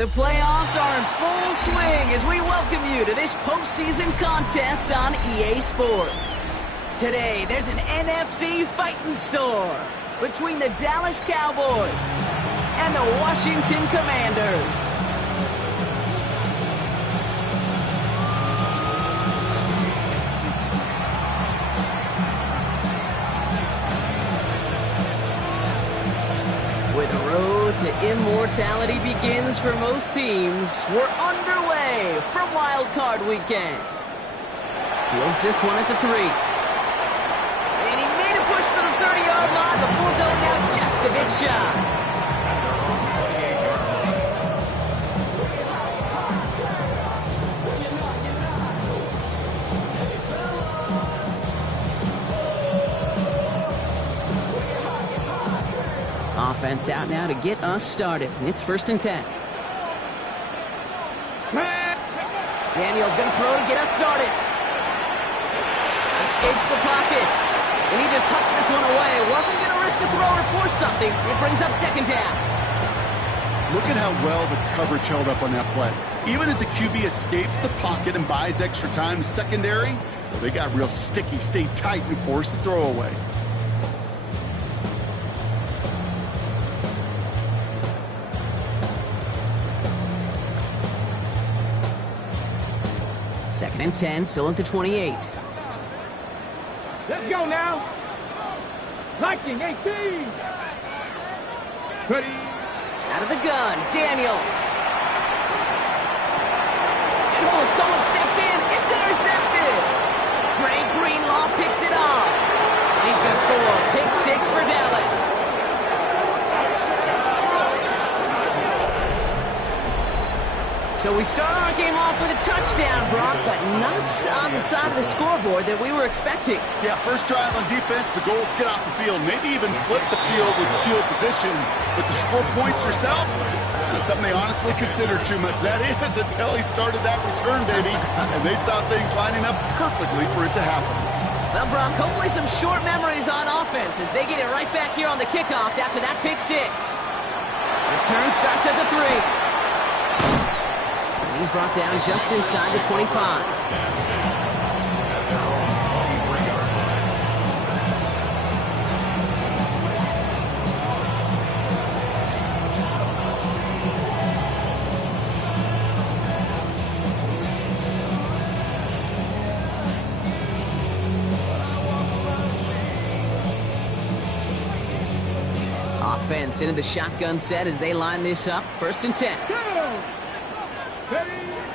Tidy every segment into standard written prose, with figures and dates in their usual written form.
The playoffs are in full swing as we welcome you to this postseason contest on EA Sports. Today, there's an NFC fighting storm between the Dallas Cowboys and the Washington Commanders. To immortality begins for most teams. We're underway from Wild Card Weekend. Fields this one at the 3. And he made a push for the 30-yard line before going out just a bit shy. Offense out now to get us started. It's 1st and 10. Daniel's going to throw to get us started. Escapes the pocket. And he just hucks this one away. Wasn't going to risk a throw or force something. It brings up 2nd down. Look at how well the coverage held up on that play. Even as the QB escapes the pocket and buys extra time secondary, they got real sticky, stayed tight, and forced the throw away. Second and 10, still at the 28. Let's go now. Liking 18. Ready. Out of the gun, Daniels. And someone stepped in. It's intercepted. Dre Greenlaw picks it off. And he's going to score. Pick 6 for Dallas. So we start our game off with a touchdown, Brock, but not on the side of the scoreboard that we were expecting. Yeah, first drive on defense, the goal is get off the field, maybe even flip the field with field position. But to score points yourself, that's not something they honestly consider too much. That is until he started that return, baby, and they saw things lining up perfectly for it to happen. Well, Brock, hopefully some short memories on offense as they get it right back here on the kickoff after that pick 6. Return starts at the 3. He's brought down just inside the 25. Offense into the shotgun set as they line this up. 1st and 10.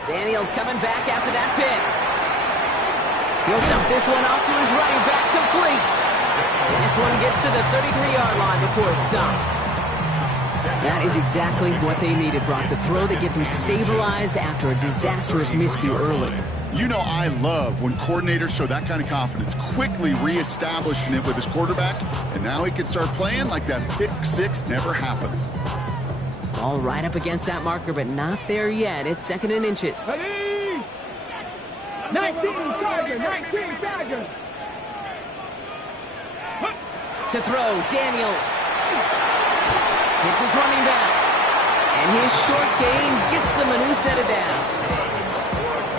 Daniels coming back after that pick. He'll dump this one off to his running back, complete. And this one gets to the 33-yard line before it's stopped. That is exactly what they needed, Brock. The throw that gets them stabilized after a disastrous miscue early. You know I love when coordinators show that kind of confidence, quickly reestablishing it with his quarterback, and now he can start playing like that pick 6 never happened. All right up against that marker, but not there yet. It's 2nd and inches. Ready. 19 Tiger, 19 Tiger. To throw, Daniels. Hits his running back. And his short game gets them a new set of downs.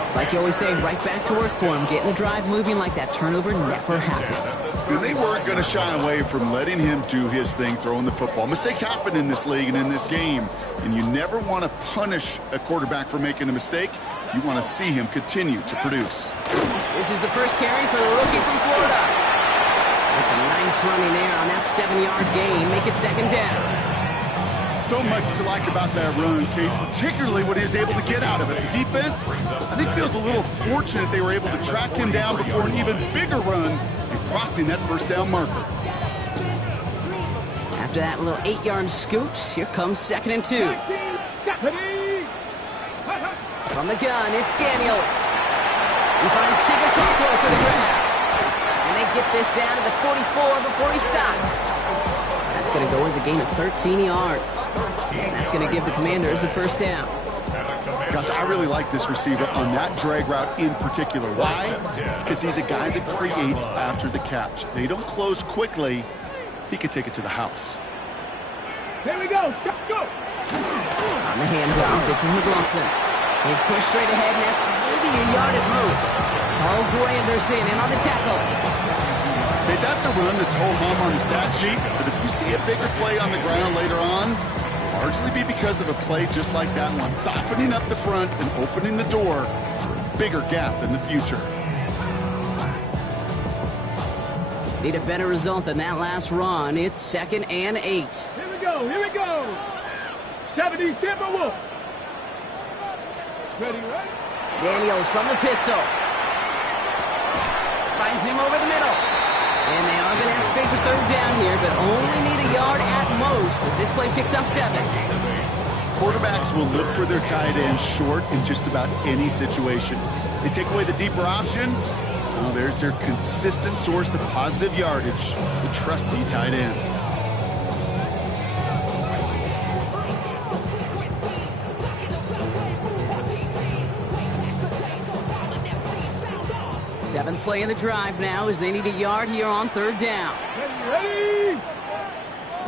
It's like you always say, right back to work for him, getting the drive moving like that turnover never happened. And they weren't going to shy away from letting him do his thing, throwing the football. Mistakes happen in this league and in this game, and you never want to punish a quarterback for making a mistake. You want to see him continue to produce. This is the first carry for the rookie from Florida. That's a nice running there on that 7-yard gain. Make it 2nd down. So much to like about that run, Kate, particularly what he was able to get out of it. The defense, I think, feels a little fortunate they were able to track him down before an even bigger run and crossing that 1st down marker. After that little 8-yard scoot, here comes 2nd and 2. From the gun, it's Daniels. He finds Tigger Cockrell for the grab. And they get this down to the 44 before he stopped. That's going to go as a gain of 13 yards. And that's going to give the Commanders a 1st down. Gosh, I really like this receiver on that drag route in particular. Why? Because he's a guy that creates after the catch. They don't close quickly. He could take it to the house. Here we go. Go. On the handoff, this is McLaughlin. He's pushed straight ahead, and that's maybe a yard at most. Paul Granderson in on the tackle. Hey, that's a run that's ho-hum on the stat sheet, but if you see a bigger play on the ground later on, largely be because of a play just like that one, softening up the front and opening the door for a bigger gap in the future. Need a better result than that last run. It's 2nd and 8. Here we go, here we go. 70 Timberwolves. Ready, right? Daniels from the pistol. Finds him over the middle. And they are going to have to face a 3rd down here, but only need a yard at most as this play picks up 7. Quarterbacks will look for their tight end short in just about any situation. They take away the deeper options. Well, there's their consistent source of positive yardage, the trusty tight end. Seventh play in the drive now as they need a yard here on 3rd down. Ready?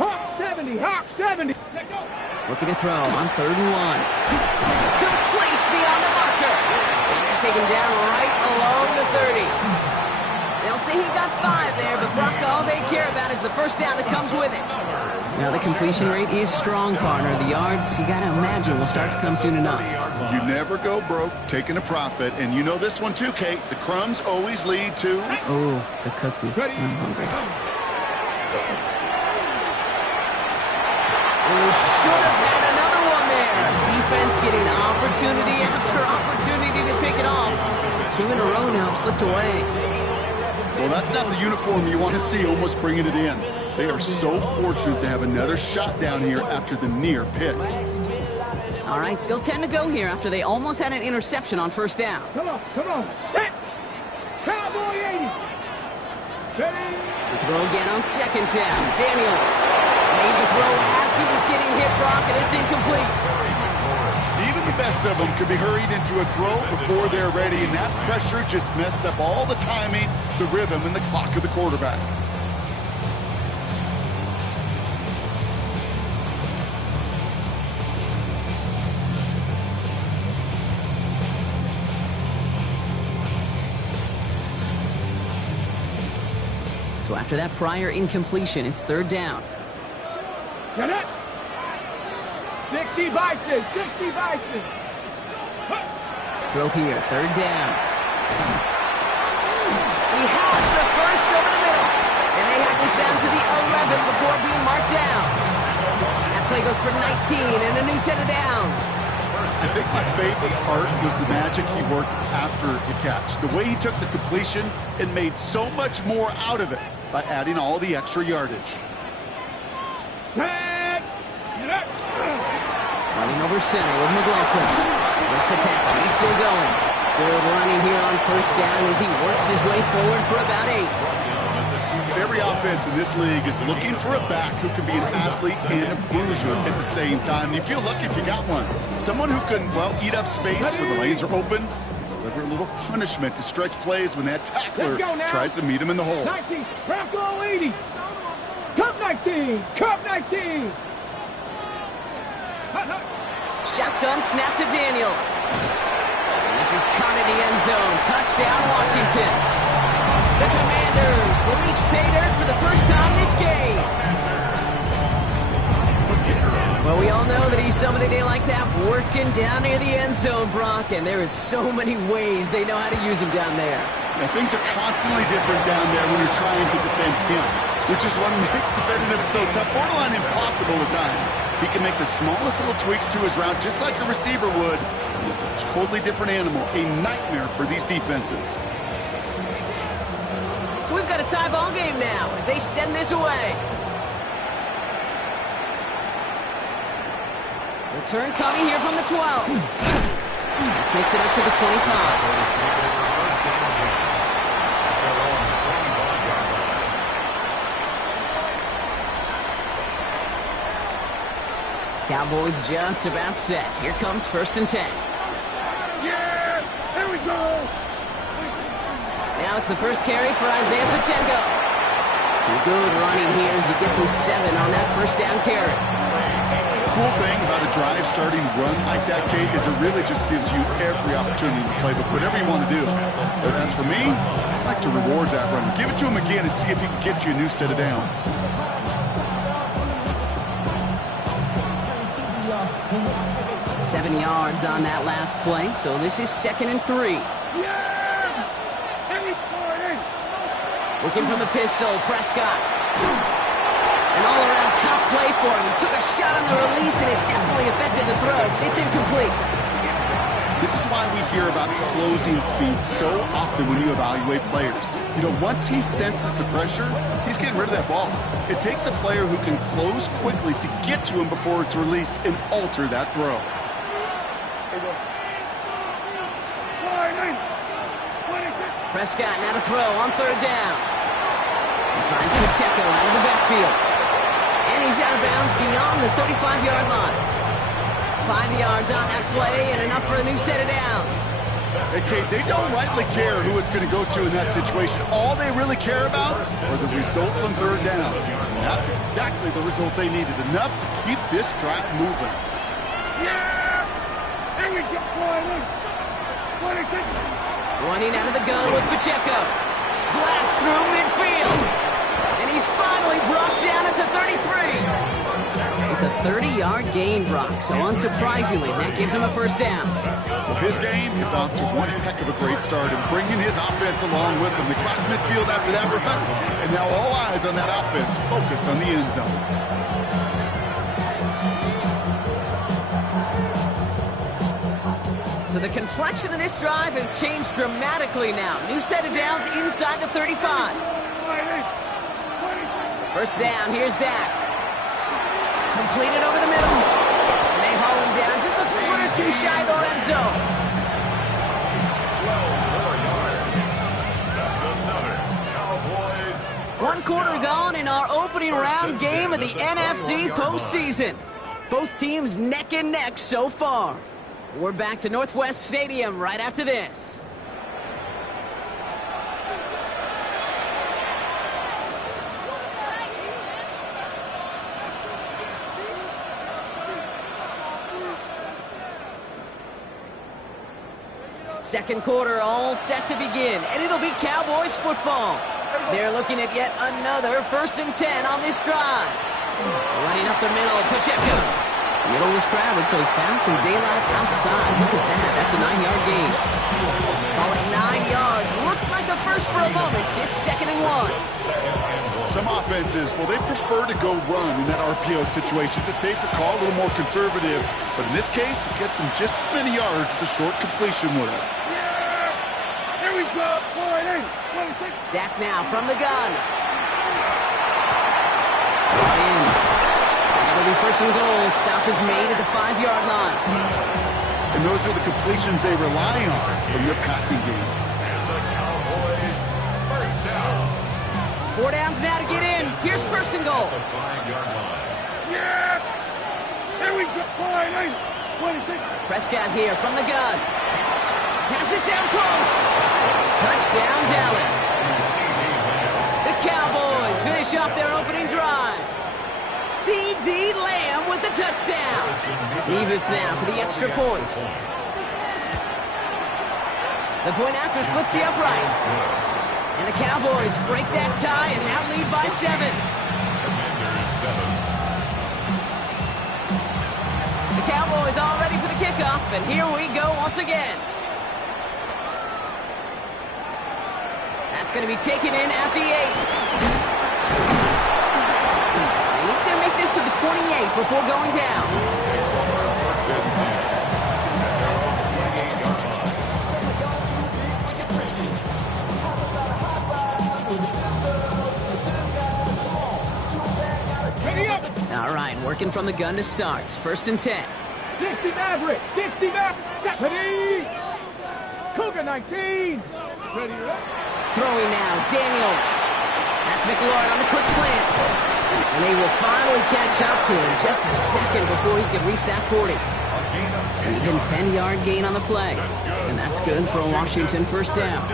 Hawk 70, Hawk 70. Looking to throw on 3rd and 1. Complete beyond the marker. And take him down right along the 30. They'll say he got 5 there, but Brock, all they care about is the first down that comes with it. Now the completion rate is strong, partner. The yards, you got to imagine, will start to come soon enough. You never go broke taking a profit, and you know this one too, Kate. The crumbs always lead to... Oh, the cookie. I'm hungry. Oh, should have had another one there. Defense getting opportunity after opportunity to pick it off. 2 in a row now, slipped away. Well, that's not the uniform you want to see almost bringing it in. They are so fortunate to have another shot down here after the near pick. All right, still 10 to go here after they almost had an interception on 1st down. Come on, come on. Set. Cowboy 80. Ready? The throw again on 2nd down. Daniels made the throw as he was getting hit, Brock, and it's incomplete. Even the best of them could be hurried into a throw before they're ready, and that pressure just messed up all the timing, the rhythm, and the clock of the quarterback. So after that prior incompletion, it's 3rd down. Get it. 60 Bison, 60 Bison. Throw here, 3rd down. He has the first over the middle. And they have this down to the 11 before being marked down. That play goes for 19 and a new set of downs. I think my favorite part was the magic he worked after the catch. The way he took the completion and made so much more out of it by adding all the extra yardage. Set. Get it. Running over center with McLaughlin. Makes a tackle. He's still going. Good running here on 1st down as he works his way forward for about 8. Every offense in this league is looking for a back who can be an athlete and a bruiser at the same time. You feel lucky if you got one. Someone who can, well, eat up space when the lanes are open, deliver a little punishment to stretch plays when that tackler tries to meet him in the hole. 19, Bronco 80. Cup 19, Cup 19. Shotgun snap to Daniels. This is caught in the end zone. Touchdown, Washington. The Commanders reach pay dirt for the first time this game. Well, we all know that he's somebody they like to have working down near the end zone, Brock, and there is so many ways they know how to use him down there. Now, things are constantly different down there when you're trying to defend him, which is what makes defending him so tough, borderline impossible at times. He can make the smallest little tweaks to his route just like a receiver would, and it's a totally different animal, a nightmare for these defenses. So we've got a tie ball game now as they send this away. Return coming here from the 12. This makes it up to the 25. Cowboys just about set. Here comes 1st and 10. Yeah, here we go. Now it's the first carry for Isaiah Pacheco. Some good running here as he gets him 7 on that 1st down carry. cool thing about a drive starting run like that, Kate, is it really just gives you every opportunity to play with whatever you want to do. But as for me, I'd like to reward that run. Give it to him again and see if he can get you a new set of downs. 7 yards on that last play, so this is 2nd and 3. Looking from the pistol, Prescott. An all-around tough play for him. He took a shot on the release, and it definitely affected the throw. It's incomplete. This is why we hear about closing speed so often when you evaluate players. You know, once he senses the pressure, he's getting rid of that ball. It takes a player who can close quickly to get to him before it's released and alter that throw. Prescott now to throw on 3rd down. He finds Pacheco out of the backfield. And he's out of bounds beyond the 35-yard line. 5 yards on that play and enough for a new set of downs. Hey, Kate, they don't rightly care who it's going to go to in that situation. All they really care about are the results on 3rd down. And that's exactly the result they needed, enough to keep this drive moving. Yeah! Here we go, 26. Running out of the gun with Pacheco. Blast through midfield. And he's finally brought down at the 33. It's a 30-yard gain, Brock, so unsurprisingly, that gives him a 1st down. Well, his game is off to one heck of a great start and bringing his offense along with him. They crossed midfield after that run, and now all eyes on that offense focused on the end zone. So the complexion of this drive has changed dramatically now. New set of downs inside the 35. 1st down, here's Dak. Completed over the middle. And they haul him down just a foot or two shy of the red zone. One quarter gone in our opening round game of the NFC postseason. Both teams neck and neck so far. We're back to Northwest Stadium right after this. Second quarter all set to begin, and it'll be Cowboys football. They're looking at yet another 1st and 10 on this drive. Running up the middle, Pacheco. The middle was crowded, so he found some daylight outside. Look at that. That's a 9-yard gain. Call it 9 yards. Looks like a first for a moment. It's 2nd and 1. Some offenses, well, they prefer to go run in that RPO situation. It's a safer call, a little more conservative. But in this case, it gets him just as many yards as a short completion would have. Yeah! Here we go, 26. Dak now from the gun. It'll be 1st and goal. Stop is made at the 5-yard line. And those are the completions they rely on from their passing game. 4 downs now to get in. Here's 1st and goal. Yeah! Here we go, 26. Prescott here from the gun. Has it down close. Touchdown, Dallas. The Cowboys finish off their opening drive. C.D. Lamb with the touchdown. Nevis now for the extra point. The point after splits the uprights. And the Cowboys break that tie and now lead by 7. The Cowboys all ready for the kickoff, and here we go once again. That's going to be taken in at the 8. And he's going to make this to the 28 before going down. All right, working from the gun to start. 1st and 10. 60 Maverick! 60 Maverick! Ready! Cougar 19! Ready, Throwing now, Daniels. That's McLaurin on the quick slant. And they will finally catch up to him just a second before he can reach that 40. An even 10-yard gain on the play. And that's good for a Washington 1st down.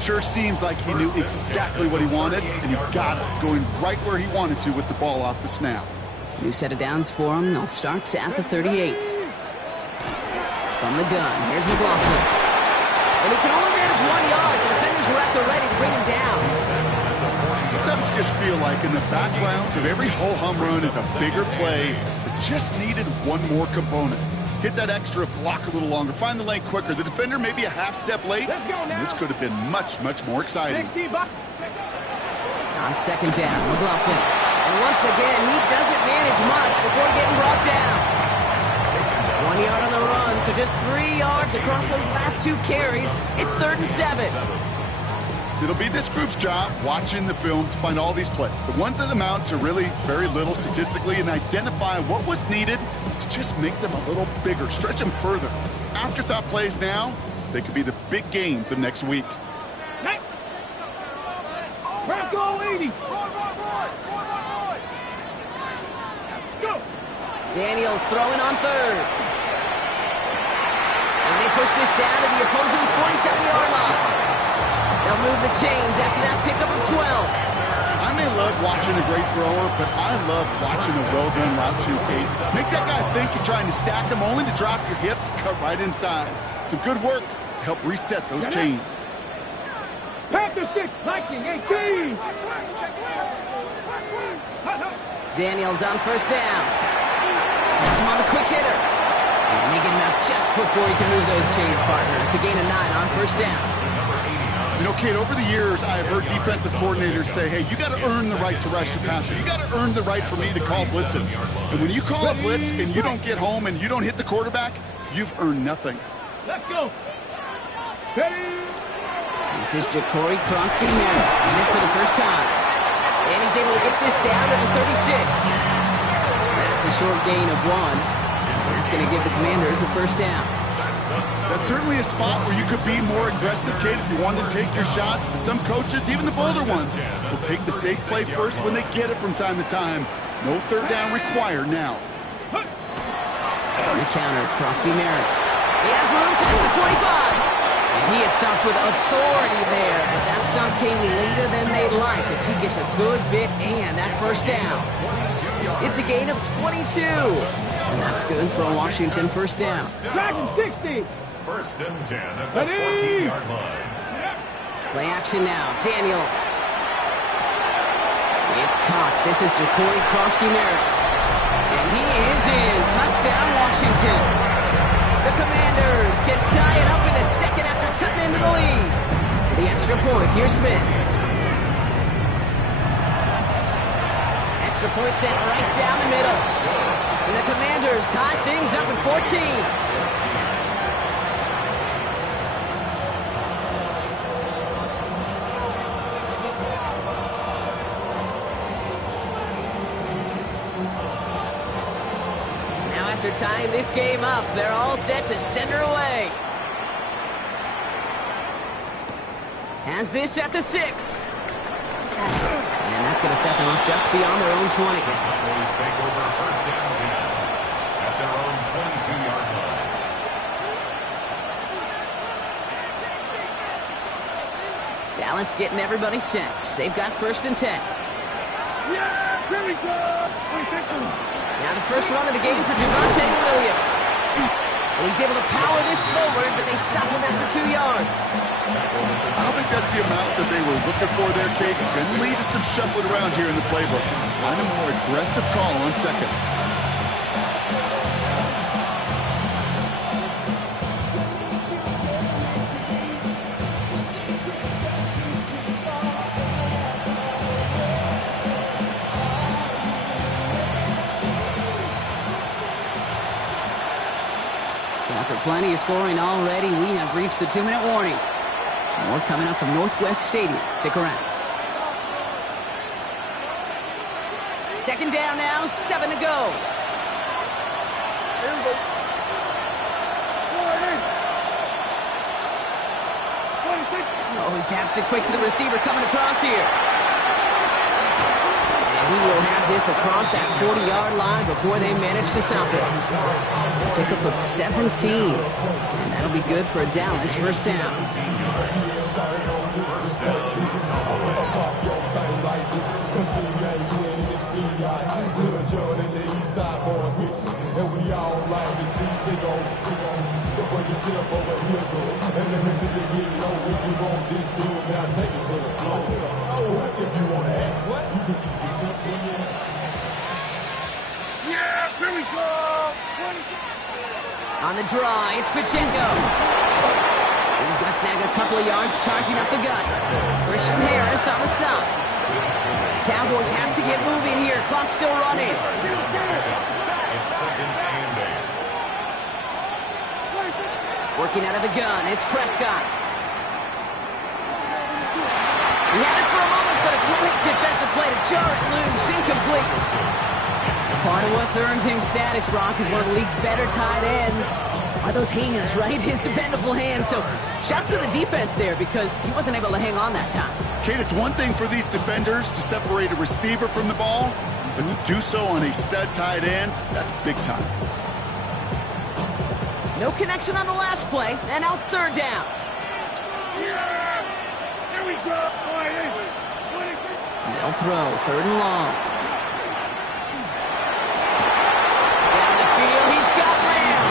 Sure seems like he knew exactly what he wanted, and he got it, going right where he wanted to with the ball off the snap. New set of downs for him. They'll start at the 38. From the gun, here's McLaughlin. And he can only manage 1 yard. The defenders were at the ready to bring him down. Sometimes you just feel like in the background of every ho-hum run is a bigger play that just needed one more component. Hit that extra block a little longer. Find the lane quicker. The defender may be a half step late. And this could have been much, much more exciting. On second down, McLaughlin. And once again, he doesn't manage much before getting brought down. 1 yard on the run, so just 3 yards across those last 2 carries. It's 3rd and 7. It'll be this group's job watching the film to find all these plays. The ones that amount to really very little statistically and identify what was needed to just make them a little bigger, stretch them further. Afterthought plays now, they could be the big gains of next week. Bronco 80. Let's go. Daniels throwing on 3rd. And they push this down to the opposing 47-yard line. They'll move the chains after that pickup of 12. I may love watching a great thrower, but I love watching a well-done route to Case. Make that guy think you're trying to stack them only to drop your hips, cut right inside. Some good work to help reset those chains. Panther 6, Viking 18. Daniels on first down. That's him on the quick hitter. And they get him out just before he can move those chains, partner. It's a gain of 9 on first down. You know, Kate, over the years, I have heard defensive coordinators say, hey, you got to earn the right to rush the passer. You got to earn the right for me to call blitzes. And when you call a blitz and you don't get home and you don't hit the quarterback, you've earned nothing. Let's go. Steady. This is Ja'Cory Kronsky-Merritt in it for the first time. And he's able to get this down to the 36. That's a short gain of 1. And that's going to give the Commanders a first down. That's certainly a spot where you could be more aggressive, Kate, if you wanted to take your shots. But some coaches, even the bolder ones, will take the safe play first when they get it from time to time. No third down required now. On the counter, Kronsky-Merritt. He has room past the 25. And he is stopped with authority there. But that stop came later than they'd like as he gets a good bit and that first down. It's a gain of 22. And that's good for a Washington first down. Dragon 60. 1st and 10 at the 14-yard line. Play action now. Daniels. It's Cox. This is Ja'Cory Kronsky-Merritt. And he is in. Touchdown, Washington. The Commanders can tie it up in the second after cutting into the lead. The extra point. Here's Smith. Extra point sent right down the middle. And the Commanders tie things up at 14. After tying this game up, they're all set to send her away. Has this at the 6. And that's going to set them up just beyond their own 20. Cowboys take over 1st and 10 at their own 22-yard line. Dallas getting everybody set. They've got 1st and 10. Yeah, here we go. Now the first run of the game for Javonte Williams. And he's able to power this forward, but they stop him after 2 yards. I don't think that's the amount that they were looking for there, Kate. Going to lead to some shuffling around here in the playbook. Find a more aggressive call on second. After plenty of scoring already, we have reached the 2-minute warning. More coming up from Northwest Stadium. Stick around. Second down now, 7 to go. Here we go. 26. Oh, he taps it quick to the receiver coming across here. And he will have this across that 40-yard line before they manage to stop it. Pickup of 17. And that'll be good for a Dallas first down. Yeah, here we go. On the draw, it's Pachenko. He's going to snag a couple of yards charging up the gut. Christian Harris on the stop. Cowboys have to get moving here. Clock still running. It's second and 8. Working out of the gun, it's Prescott. He had it for a moment, but a quick defensive play to jar it loose. Incomplete. Part of what's earned him status, Brock, is one of the league's better tight ends. Are those hands, right? His dependable hands. So shouts to the defense there because he wasn't able to hang on that time. Kate, it's one thing for these defenders to separate a receiver from the ball, but to do so on a stud tight end, that's big time. No connection on the last play, and now it's third down. Yeah, here we go. They'll throw, third and long. He's got Lamb.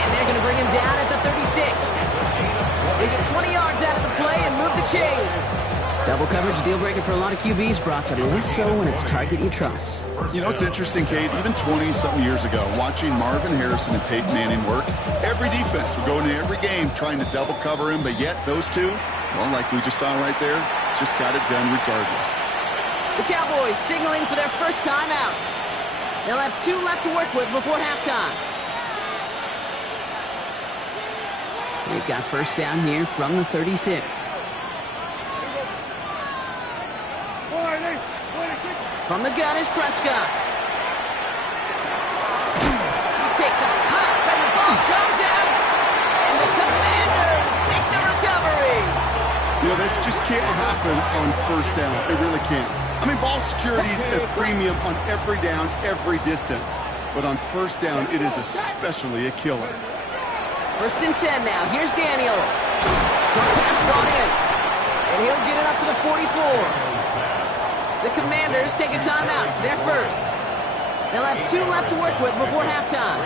And they're going to bring him down at the 36. They get 20 yards out of the play and move the chains. Double coverage deal breaker for a lot of QBs, Brock, but less so when it's a target you trust. You know, it's interesting, Kate, even 20-something years ago, watching Marvin Harrison and Peyton Manning work, every defense would go into every game trying to double cover him, but yet those two, well, like we just saw right there, just got it done regardless. The Cowboys signaling for their first time out. They'll have 2 left to work with before halftime. They've got first down here from the 36. From the gun is Prescott. He takes a hop and the ball comes out. And the Commanders make the recovery. You know, this just can't happen on first down. It really can't. I mean, ball security is a premium on every down, every distance. But on first down, it is especially a killer. First and 10 now. Here's Daniels. Short pass brought in. And he'll get it up to the 44. The Commanders take a timeout. It's their first. They'll have 2 left to work with before halftime.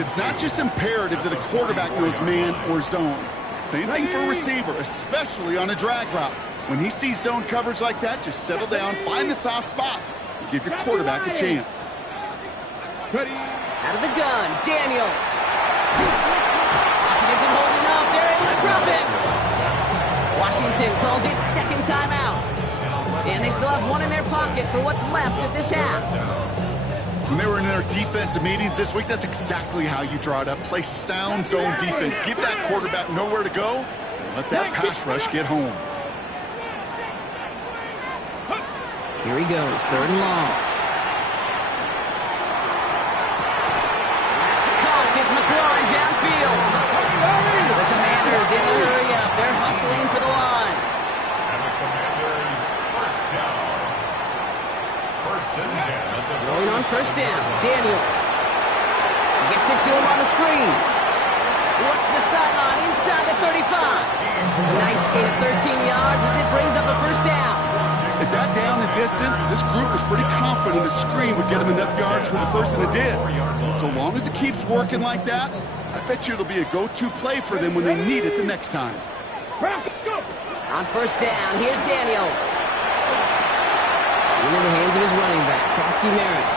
It's not just imperative that a quarterback knows man or zone. Same thing for a receiver, especially on a drag route. When he sees zone coverage like that, just settle down, find the soft spot, and give your quarterback a chance. Out of the gun, Daniels. He isn't holding up. They're able to drop it. Washington calls it second timeout. And they still have 1 in their pocket for what's left of this half. When they were in their defensive meetings this week, that's exactly how you draw it up. Play sound zone defense. Give that quarterback nowhere to go. And let that pass rush get home. Here he goes, third and long. That's caught. It's McLaurin downfield. The Commanders in the hurry-up. They're hustling for the line. And the Commanders first down. First and 10. Going on first down. Daniels gets it to him on the screen. Works the sideline inside the 35. A nice gain of 13 yards as it brings up a first down. If that down the distance, this group was pretty confident the screen would get them enough yards for the first, and it did. And so long as it keeps working like that, I bet you it'll be a go-to play for them when they need it the next time. On first down, here's Daniels. Into the hands of his running back, Krosky Merritt.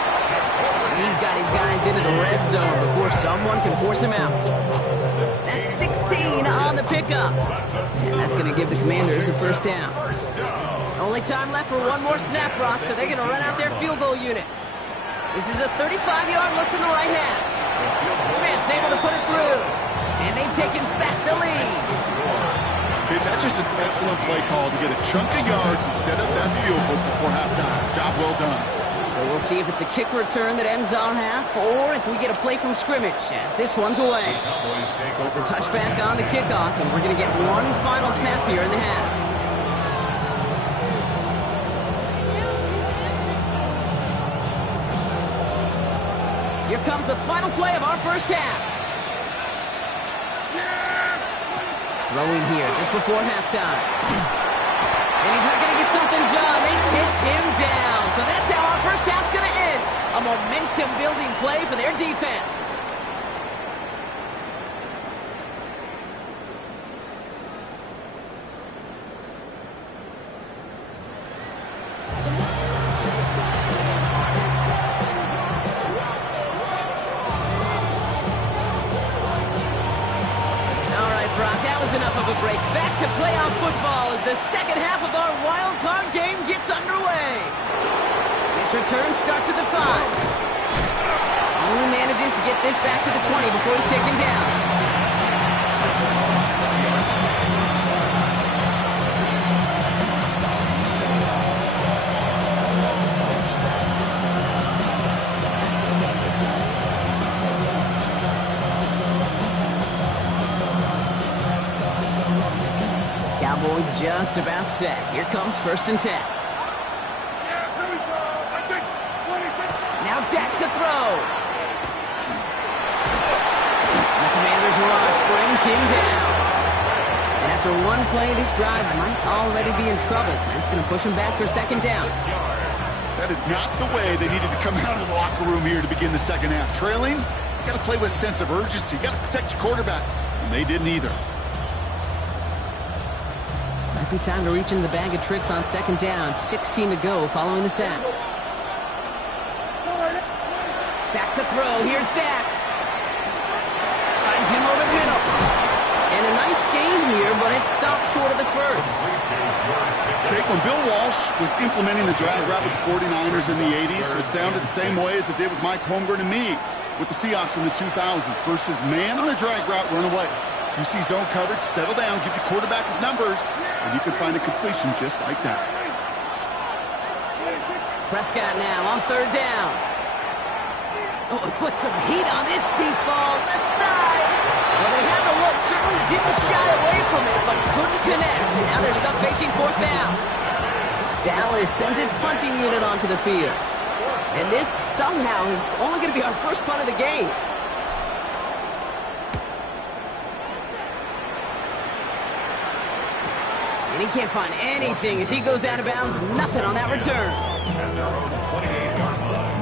He's got his guys into the red zone before someone can force him out. That's 16 on the pickup. And that's going to give the Commanders a first down. Only time left for 1 more snap, Brock, so they're going to run out their field goal unit. This is a 35-yard look from the right hand. Smith able to put it through. And they've taken back the lead. Okay, that's just an excellent play call to get a chunk of yards and set up that field goal before halftime. Job well done. So we'll see if it's a kick return that ends our half or if we get a play from scrimmage as this one's away. So it's a touchback on the kickoff, and we're going to get 1 final snap here in the half. Here comes the final play of our first half. Throwing here just before halftime. And he's not going to get something done. They take him down. So that's how our first half's going to end. A momentum-building play for their defense. break. Back to playoff football as the second half of our wild card game gets underway. This return starts at the 5. Only manages to get this back to the 20 before he's taken down. Cowboys just about set. Here comes 1st and 10. Now Dak to throw. The Commander's rush brings him down. And after one play, this drive might already be in trouble. That's going to push him back for 2nd down. That is not the way they needed to come out of the locker room here to begin the second half. Trailing, you got to play with a sense of urgency. You got to protect your quarterback. And they didn't either. Might be time to reach in the bag of tricks on 2nd down. 16 to go following the sack. Back to throw. Here's Dak. Finds him over the middle. And a nice game here, but it stopped short of the first. Okay, when Bill Walsh was implementing the drag route with the 49ers in the 80s, it sounded the same way as it did with Mike Holmgren and me with the Seahawks in the 2000s versus man on a drag route, run away. You see zone coverage, settle down, give your quarterback his numbers, and you can find a completion just like that. Prescott now on 3rd down. Oh, he put some heat on this deep ball, left side. Well, they had the look, certainly didn't shy away from it, but couldn't connect. And now they're stuck facing 4th down. Dallas sends its punching unit onto the field. And this somehow is only going to be our first punt of the game. And he can't find anything as he goes out of bounds. Nothing on that return. At their own 28-yard line.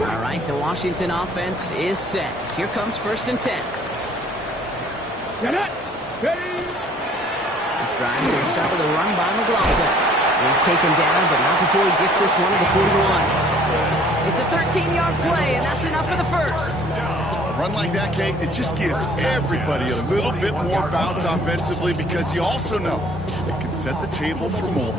All right, the Washington offense is set. Here comes 1st and 10. Get it. Ready. This drive will start with a run by McLaughlin. He's taken down, but not before he gets this one to the 41. It's a 13-yard play, and that's enough for the first. A run like that, Kate, it just gives everybody a little bit more bounce offensively because you also know it can set the table for more.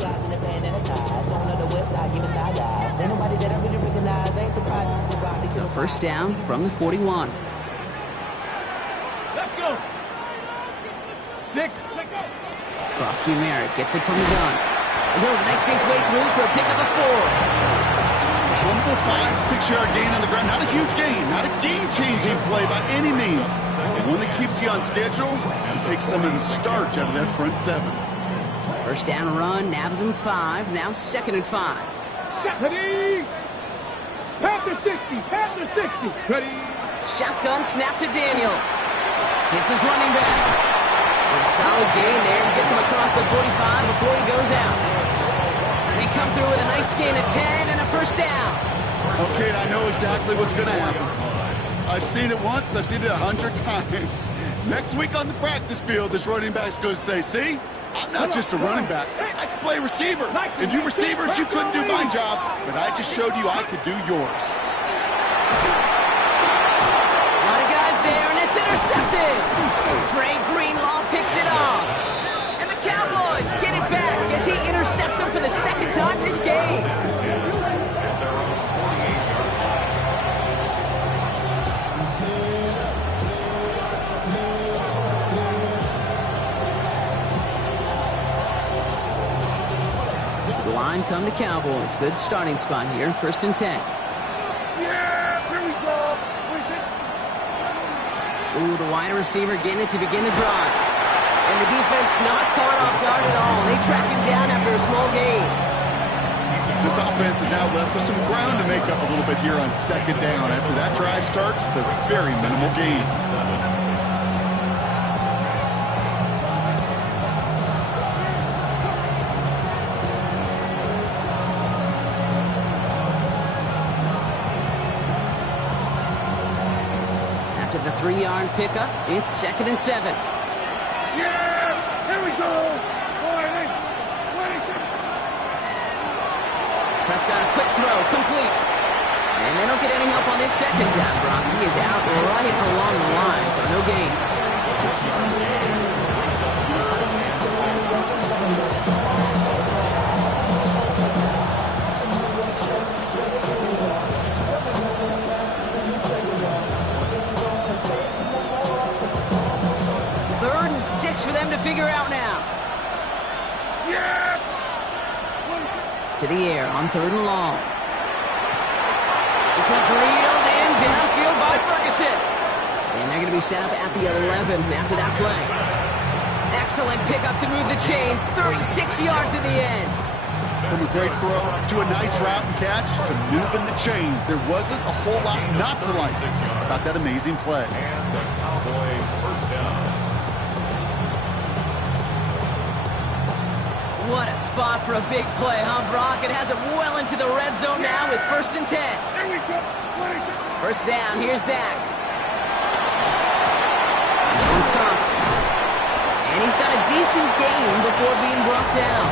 So 1st down from the 41. Let's go. 6. Cross to Merritt, gets it from the gun. And he'll knife his way through for a pickup of 4. Humble 5-6-yard gain on the ground. Not a huge gain, not a game-changing play by any means. But one that keeps you on schedule and takes some of the starch out of that front 7. 1st down run, nabs him 5. Now 2nd and 5. Ready. Pass to 60. Pass to 60. Ready. Shotgun snap to Daniels. Hits his running back. A solid gain there. Gets him across the 45 before he goes out. They come through with a nice gain of 10 and a 1st down. Okay, I know exactly what's going to happen. I've seen it once. I've seen it 100 times. Next week on the practice field, this running back's going to say, see, I'm not just a running back. I can play receiver. And you receivers, you couldn't do my job, but I just showed you I could do yours. A lot of guys there, and it's intercepted. Dre Greenlaw picks it off. And the Cowboys get it back as he intercepts him for the 2nd time this game. Line come the Cowboys. Good starting spot here. 1st and 10. Yeah, here we go. Ooh, the wide receiver getting it to begin the drive. And the defense not caught off guard at all. They track him down after a small gain. This offense is now left with some ground to make up a little bit here on 2nd down. After that drive starts with a very minimal gain. After the 3-yard pickup, it's 2nd and 7. Yeah, here we go. Prescott, a quick throw, complete. And they don't get any help on this second down, Brock. He is out right along the line, so no gain. Third and 6 for them to figure out now. Yeah! To the air on 3rd and long. This one's reeled in downfield by Ferguson. And they're going to be set up at the 11 after that play. Excellent pickup to move the chains. 36 yards in the end. From a great throw to a nice route and catch to moving the chains. There wasn't a whole lot not to like about that amazing play. And the Cowboy first down. What a spot for a big play, huh, Brock? It has it well into the red zone now with 1st and 10. Here we go. First down, here's Dak. This one's caught. And he's got a decent gain before being brought down.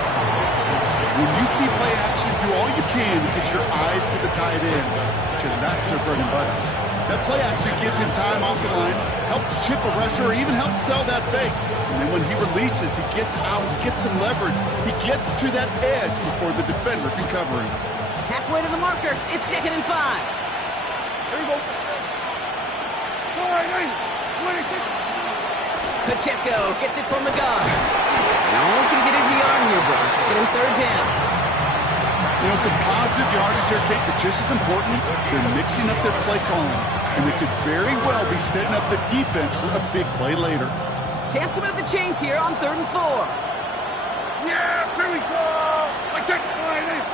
When you see play action, do all you can to get your eyes to the tight end, because that's their bread and butter. That play action gives him time off the line, helps chip a rusher, or even helps sell that fake. And then when he releases, he gets out, he gets some leverage. He gets to that edge before the defender can cover him. Halfway to the marker. It's 2nd and 5. Here we go. All right, 26. Pacheco gets it from the gun. And only can get his yard here, Brock. It's going to be 3rd down. You know, some positive yardage there, Kate, but just as important, they're mixing up their play calling. And they could very well be setting up the defense for a big play later. Chance to move the chains here on 3rd and 4. Yeah, here we go. I take it. All right,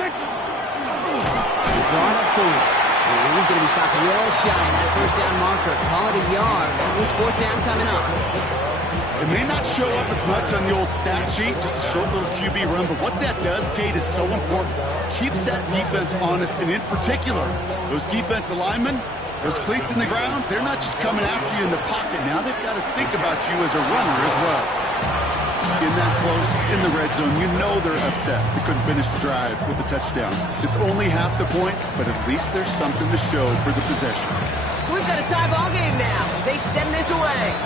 26. Drawn up forward. And he's going to be stopped well shy of that 1st down marker. Call it a yard. That means 4th down coming up. It may not show up as much on the old stat sheet, just a short little QB run, but what that does, Kate, is so important. Keeps that defense honest, and in particular, those defensive linemen, those cleats in the ground, they're not just coming after you in the pocket. Now they've got to think about you as a runner as well. In that close, in the red zone, you know they're upset. They couldn't finish the drive with a touchdown. It's only half the points, but at least there's something to show for the possession. So we've got a tie ball game now as they send this away.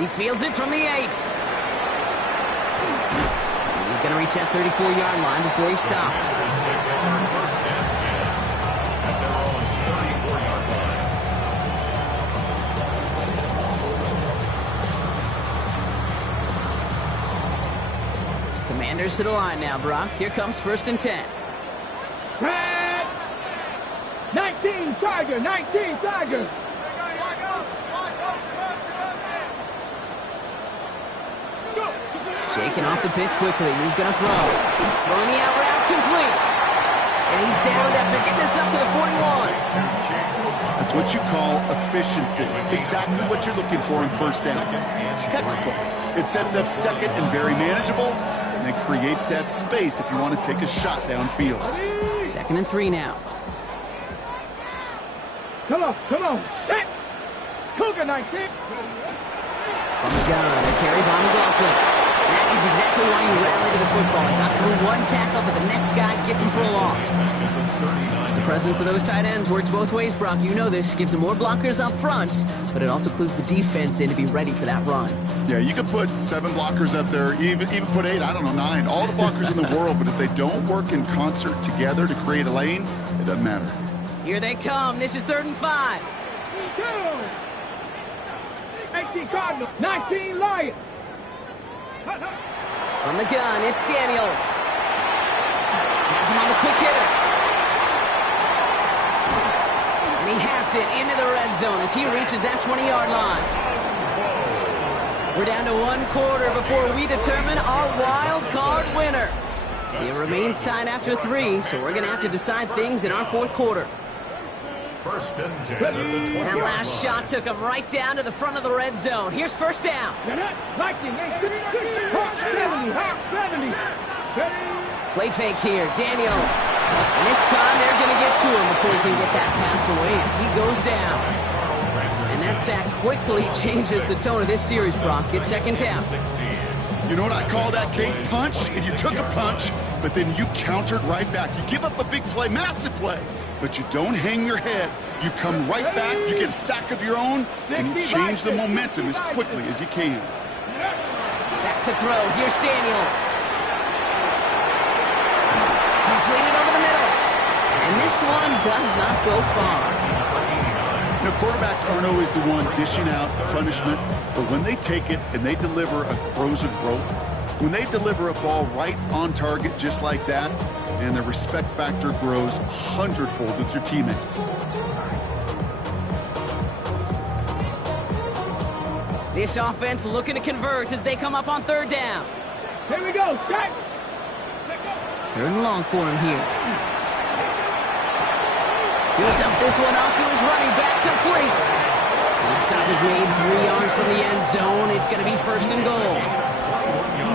He fields it from the 8. And he's going to reach that 34-yard line before he stopped. Commanders to the line now, Brock. Here comes 1st and 10. 19 Tiger, 19 Tiger. Shaking off the pick quickly. He's going to throw. Throwing the out route complete. And he's down after getting this up to the 41. That's what you call efficiency. Exactly what you're looking for in 1st down. Textbook. It sets up 2nd and very manageable, and it creates that space if you want to take a shot downfield. 2nd and 3 now. Come on. Set. Cougar 19. From the gun, a carry by McLaughlin. That is exactly why you rally to the football. Not through one tackle, but the next guy gets him for a loss. The presence of those tight ends works both ways, Brock. You know this. Gives them more blockers up front, but it also clues the defense in to be ready for that run. Yeah, you could put 7 blockers up there, even put 8, I don't know, 9. All the blockers in the world, but if they don't work in concert together to create a lane, it doesn't matter. Here they come. This is 3rd and 5. 18 Cardinals, 19 Lions. From the gun, it's Daniels. Has him on the quick hitter. And he has it into the red zone as he reaches that 20-yard line. We're down to 1 quarter before we determine our wild card winner. It remains tied after 3, so we're going to have to decide things in our 4th quarter. 1st and 10 at the 20-yard That last line. shot took him right down to the front of the red zone. Here's 1st down. Play fake here, Daniels. And this time they're going to get to him before he can get that pass away as he goes down. And that sack quickly changes the tone of this series, Brock. It's 2nd down. You know what I call that, Kate? Punch. And you took a punch, but then you countered right back. You give up a big play, massive play, but you don't hang your head. You come right back, you get a sack of your own, and you change the momentum as quickly as you can. Back to throw. Here's Daniels. Completed over the middle. And this one does not go far. You know, quarterbacks aren't always the one dishing out punishment, but when they take it and they deliver a frozen rope, when they deliver a ball right on target just like that, and the respect factor grows 100-fold with your teammates. This offense looking to convert as they come up on third down. Here we go. Check. Third and long for him here. He'll dump this one off to his running back, complete. The stop is made 3 yards from the end zone. It's going to be first and goal.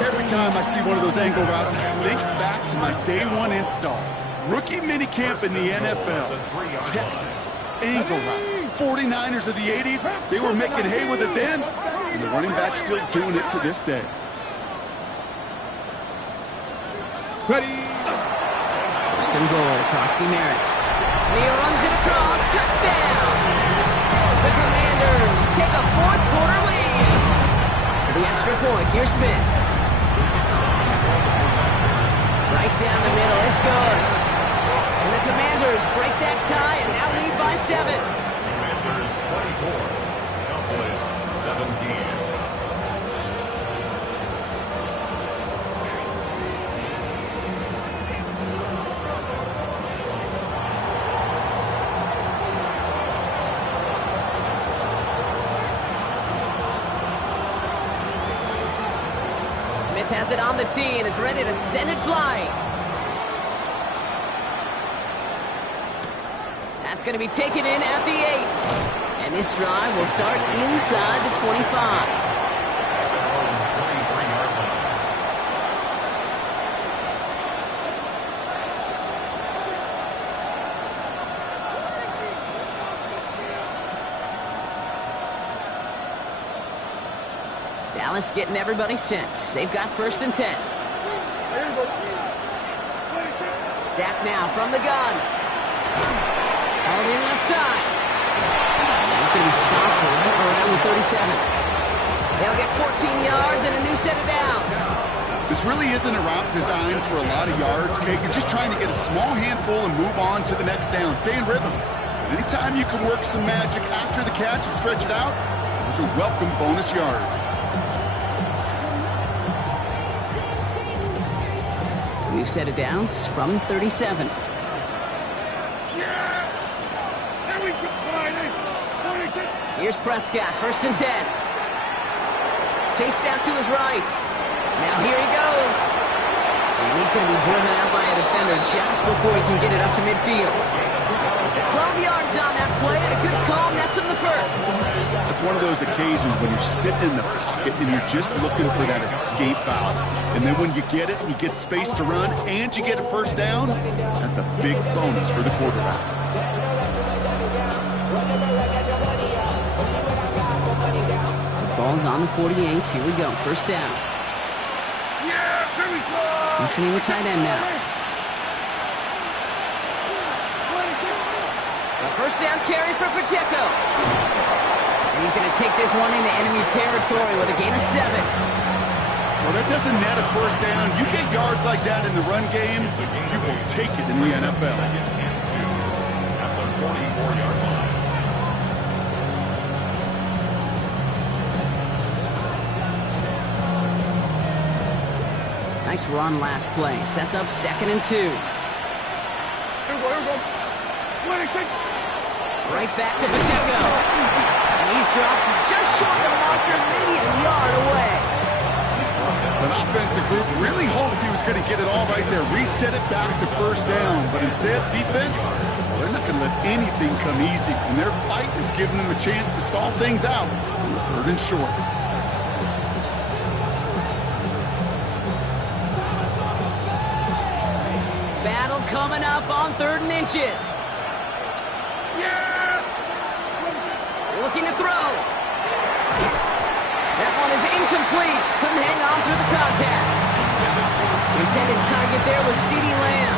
Every time I see one of those angle routes, I think back to my day one install. Rookie minicamp in the NFL. Texas, angle route. 49ers of the 80s, they were making hay with it then, and the running back's still doing it to this day. Ready. First and goal, Koski Merritt. He runs it across, touchdown! The Commanders take a fourth-quarter lead. For the extra point, here's Smith. Right down the middle, it's good. And the Commanders break that tie and now lead by 7. Commanders 24, Cowboys 17. Smith has it on the tee and is ready to send it flying. That's going to be taken in at the 8. And this drive will start inside the 25. Dallas getting everybody sent. They've got first and 10. Dak now from the gun. All in left side. He's going to be stopped right around the 37. They'll get 14 yards and a new set of downs. This really isn't a route designed for a lot of yards, Kate. You're just trying to get a small handful and move on to the next down. Stay in rhythm. But anytime you can work some magic after the catch and stretch it out, those are welcome bonus yards. New set of downs from 37. Here's Prescott, first and 10. Chased out to his right. Now here he goes. And he's going to be driven out by a defender just before he can get it up to midfield. 12 yards on that play and a good call nets him the first. It's one of those occasions when you're sitting in the pocket and you're just looking for that escape valve. And then when you get it, you get space to run, and you get a first down, that's a big bonus for the quarterback. Ball's on the 48. Here we go. First down. Motioning the tight end now. A first down carry for Pacheco. And he's going to take this one into enemy territory with a gain of 7. Well, that doesn't net a first down. You get yards like that in the run game, you will take it in the NFL. At the 44-yard line. Nice run last play. Sets up second and 2. Here we go. Right back to Pacheco. And he's dropped just short of the marker, maybe a yard away. An offensive group really hoped he was going to get it all right there, reset it back to first down. But instead, defense, well, they're not going to let anything come easy. And their fight is giving them a chance to stall things out on the 3rd and short. Battle coming up on 3rd and inches. Looking to throw. That one is Incomplete. Couldn't hang on through the contact. The intended target there was CeeDee Lamb.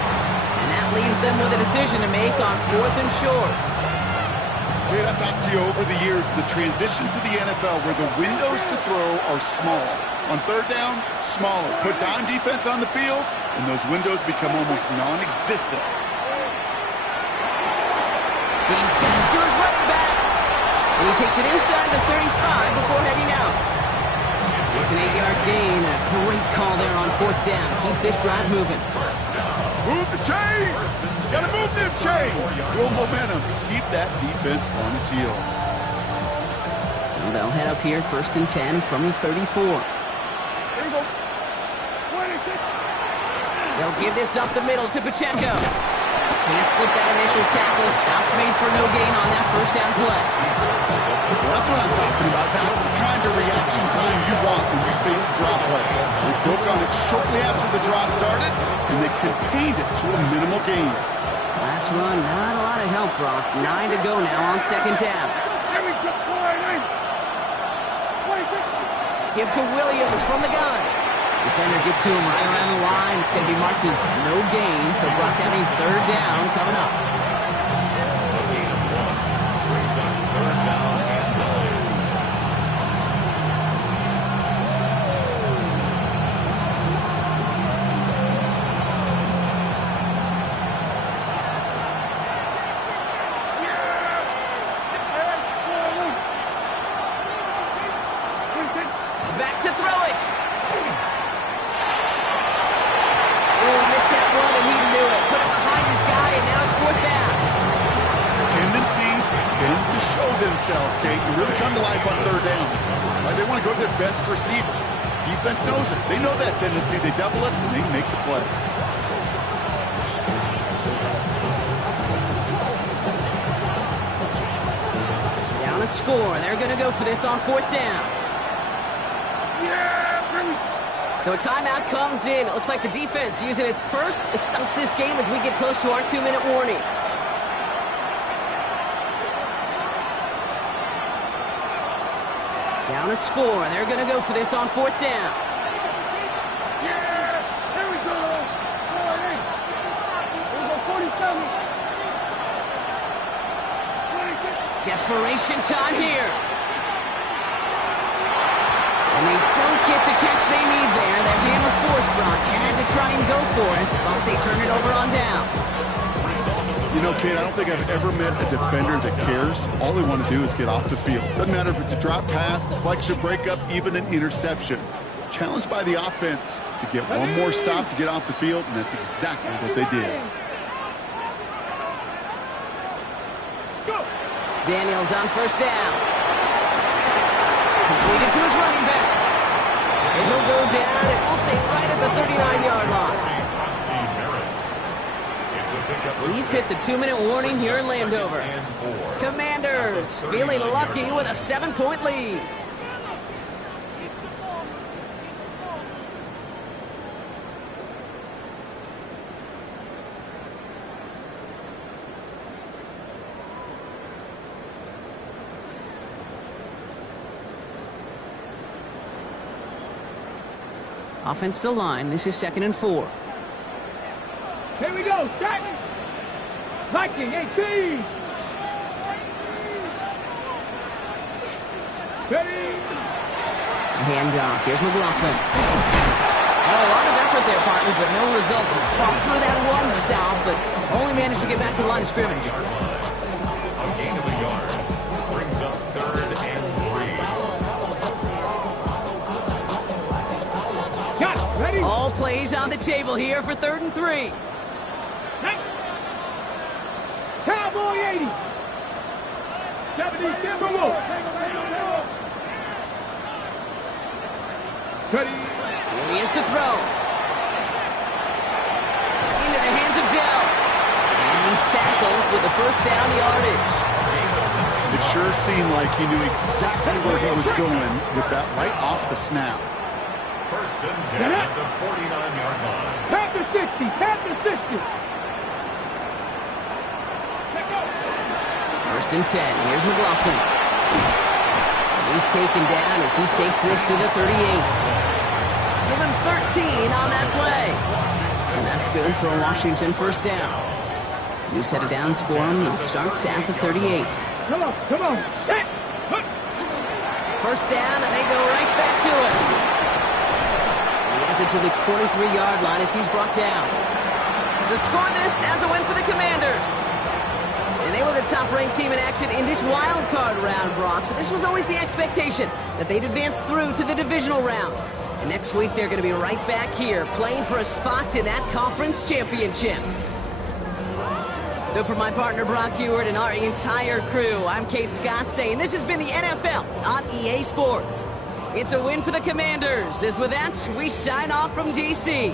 And that leaves them with a decision to make on 4th and short. Dude, I've talked to you over the years, the transition to the NFL where the windows to throw are small. On 3rd down, smaller. Put dime defense on the field, and those windows become almost non-existent. He's got it to his running back. And he takes it inside the 35 before heading out. It's an 8-yard gain. A great call there on 4th down. Keeps this drive moving. Move the chains! Gotta move them chains! Build momentum. Keep that defense on its heels. So they'll head up here 1st and 10 from the 34. There you go. 26. They'll give this up the middle to Pacheco. Can't slip that initial tackle. Stops made for no gain on that 1st down play. Well, that's what I'm talking about. That's the kind of reaction time you want when you face a draw play. They broke on it shortly after the draw started, and they contained it to a minimal gain. Last run, not a lot of help, Brock. 9 to go now on 2nd down. There we go. 26. Give to Williams from the gun. Defender gets to him right around the line. It's going to be marked as no gain, so Brock, that means 3rd down coming up. A gain of 1 brings up 3rd down and 9. Back to throw it. Oh, he missed that one, and he knew it. Put it behind his guy, and now it's 4th down. Tendencies tend to show themselves, Kate, and really come to life on 3rd downs. They want to go to their best receiver. Defense knows it. They know that tendency. They double it, and they make the play. Down a score. They're going to go for this on 4th down. So a timeout comes in. It looks like the defense using its first. It stops this game as we get close to our 2-minute warning. Down a score. They're going to go for this on 4th down. Yeah, there we go. 47. Desperation time here. And they don't get the catch they need there. Their hand was forced, Brock. Had to try and go for it, but they turn it over on downs. You know, Kate, I don't think I've ever met a defender that cares. All they want to do is get off the field. Doesn't matter if it's a drop pass, deflection, breakup, even an interception. Challenged by the offense to get one more stop to get off the field, and that's exactly what they did. Daniels on 1st down. Completed to his running back. And he'll go down, and we'll say right at the 39-yard line. We've hit the 2-minute warning here in Landover. Commanders feeling lucky with a 7-point lead. Offensive line. This is 2nd and 4. Here we go. Start. Viking 18. Ready. Handoff. Here's McLaughlin. Oh, a lot of effort there, partner, but no results. He fought through that one stop, but only managed to get back to the line of scrimmage. A gain of a yard brings up 3rd and 3. Got it. Ready. All plays on the table here for 3rd and 3. Cowboy 80. 70 Timberwolves. Ready. Here he is to throw. Into the hands of Dell. And he's tackled with the 1st down yardage. It sure seemed like he knew exactly where he was going with that right off the snap. 1st and 10 at the 49-yard line. Panther 60. Panther 60. 1st and 10. Here's McLaughlin. He's taken down as he takes this to the 38. Give him 13 on that play. And that's good for a Washington first down. New set of downs for him. He starts at the 38. Come on. First down, and they go right back to it. He has it to the 23-yard line as he's brought down. So score this as a win for the Commanders. And they were the top-ranked team in action in this wild card round, Brock. So this was always the expectation that they'd advance through to the divisional round. And next week, they're going to be right back here playing for a spot in that conference championship. So for my partner, Brock Heward, and our entire crew, I'm Kate Scott saying this has been the NFL on EA Sports. It's a win for the Commanders. As with that, we sign off from D.C.